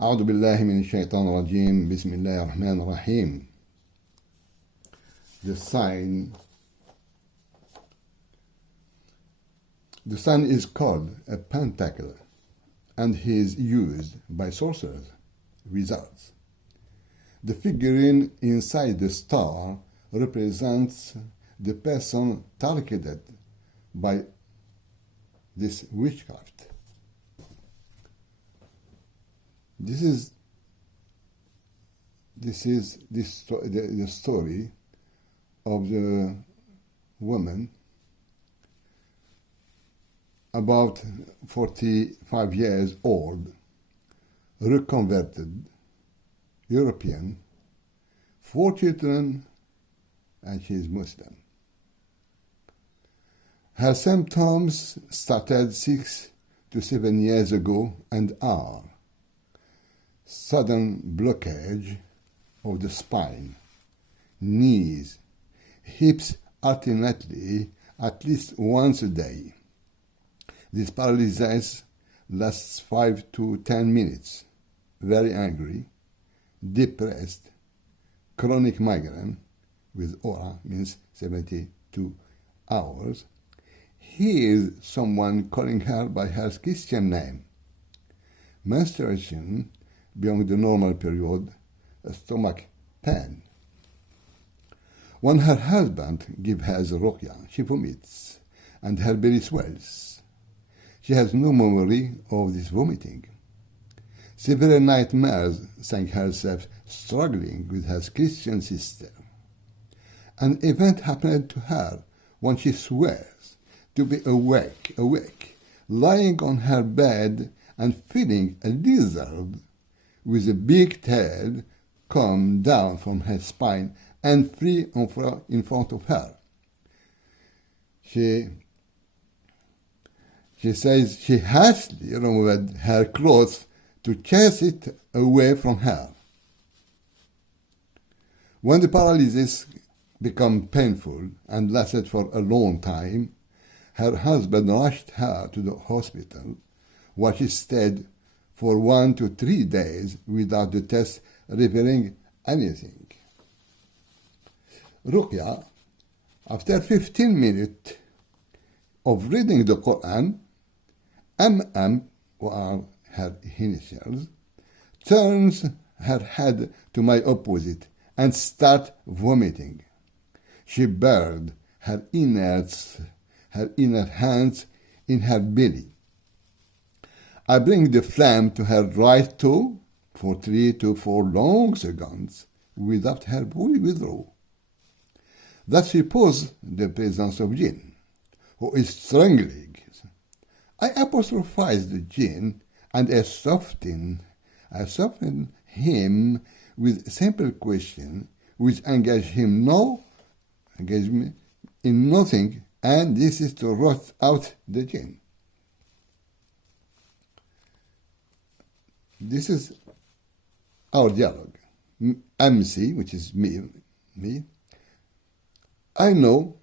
أعوذ بالله من الشيطان الرجيم بسم الله الرحمن الرحيم. The sign is called a pentacle and is used by sorcerers, wizards. The figurine inside the star represents the person targeted by this witchcraft. This is the story of the woman about 45 years old, reconverted, European, 4 children, and she is Muslim. Her symptoms started 6 to 7 years ago and are sudden blockage of the spine, knees, hips alternately at least once a day. This paralysis lasts 5 to 10 minutes. Very angry, depressed, chronic migraine with aura means 72 hours. Hears someone calling her by her Christian name. Menstruation beyond the normal period, stomach pain. When her husband gives her the roqya, she vomits and her belly swells. She has no memory of this vomiting. Several nightmares sang herself struggling with her Christian sister. An event happened to her when she swears to be awake, lying on her bed and feeling a lizard with a big tail come down from her spine and free in front of her. She says she hastily removed her clothes to chase it away from her. When the paralysis became painful and lasted for a long time, her husband rushed her to the hospital, where she stayed for 1 to 3 days without the test revealing anything. Ruqya, after 15 minutes of reading the Quran, who are her initials, turns her head to my opposite and starts vomiting. She buried her inner hands in her belly. I bring the flame to her right toe for 3 to 4 long seconds without her body withdraw. That supposes the presence of Jinn, who is strangling. I apostrophize the Jinn and I soften him with a simple question which engage me in nothing, and this is to root out the Jinn. This is our dialogue. MC, which is me. I know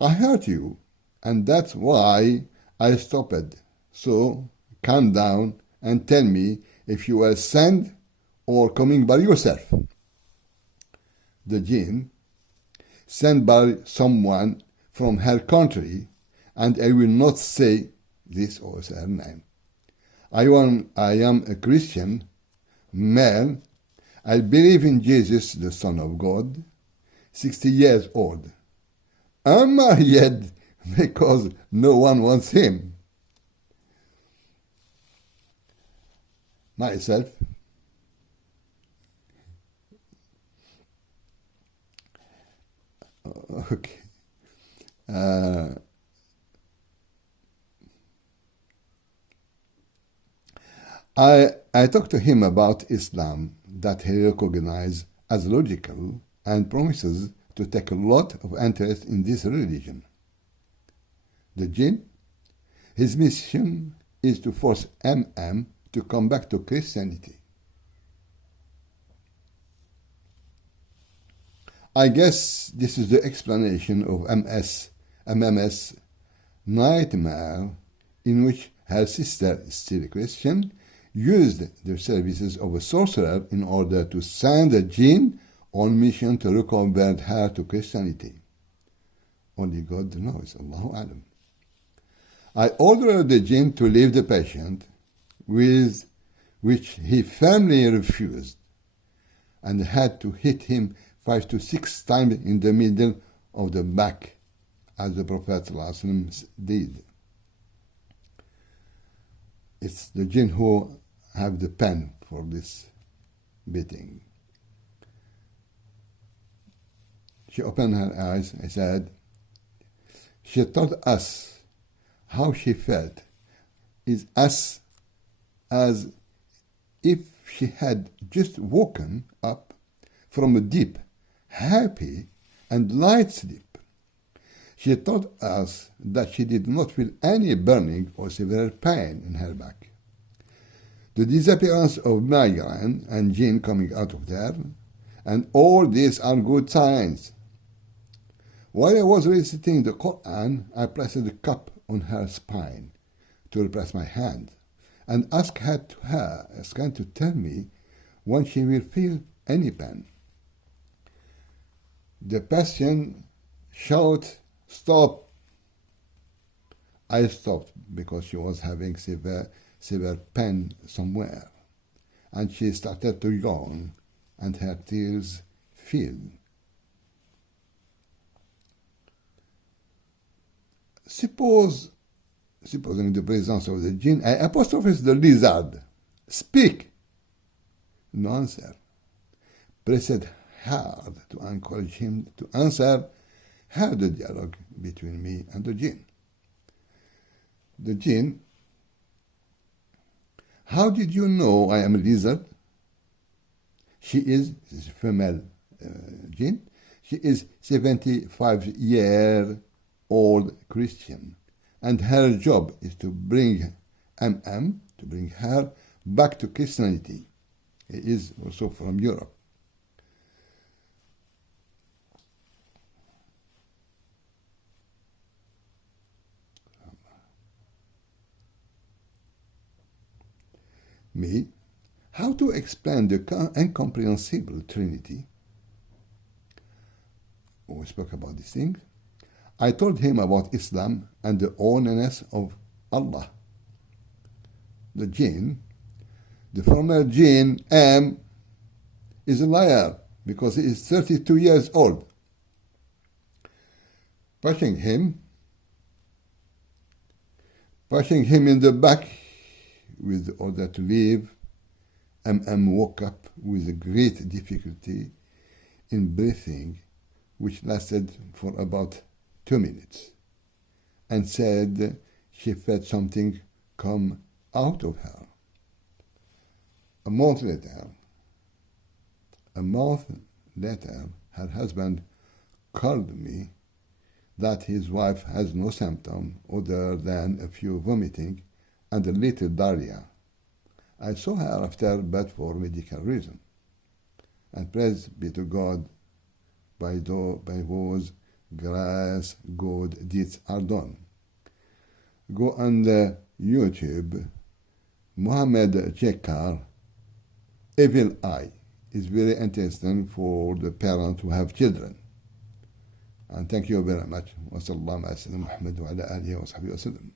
I hurt you, and that's why I stopped. So calm down and tell me if you were sent or coming by yourself. The Jinn, sent by someone from her country, and I will not say this or her name. I am a Christian, male. I believe in Jesus, the Son of God, 60 years old. I'm married because no one wants him. Myself. Okay. I talked to him about Islam that he recognizes as logical and promises to take a lot of interest in this religion. The Jinn, his mission is to force to come back to Christianity. I guess this is the explanation of MM's nightmare in which her sister, still Christian, used the services of a sorcerer in order to send a jinn on mission to reconvert her to Christianity. Only God knows, Allahu Alam. I ordered the jinn to leave the patient, with which he firmly refused, and had to hit him 5 to 6 times in the middle of the back, as the Prophet ﷺ did. It's the jinn who have the pen for this beating. She opened her eyes and said, she told us how she felt is as if she had just woken up from a deep, happy and light sleep. She told us that she did not feel any burning or severe pain in her back. The disappearance of migraine and jinn coming out of there, and all these are good signs. While I was reciting the Quran, I placed the cup on her spine to replace my hand, and asked her to tell me when she will feel any pain. The patient shouted, "Stop!" I stopped because she was having severe pain somewhere, and she started to yawn, and her tears filled. Supposing the presence of the jinn, I apostrophized the lizard. "Speak!" No answer. Pressed hard to encourage him to answer. Heard the dialogue between me and the jinn. The jinn: "How did you know I am a lizard?" She is a female jinn. She is 75-year-old Christian, and her job is to bring her back to Christianity. He is also from Europe. Me, how to explain the incomprehensible Trinity? We spoke about this thing. I told him about Islam and the oneness of Allah. The jinn, the former jinn, is a liar because he is 32 years old. Pushing him in the back with the order to leave, woke up with great difficulty in breathing, which lasted for about 2 minutes, and said she felt something come out of her. A month later, her husband called me that his wife has no symptom other than a few vomiting and a little diarrhea. I saw her after, but for medical reason. And praise be to God, by whose grace good deeds are done. Go on the YouTube, Mohamed chekhar, Evil Eye, is very interesting for the parents who have children. And thank you very much. Wa sallallahu ala Muhammad wa ala alihi wa sahbihi wa sallam.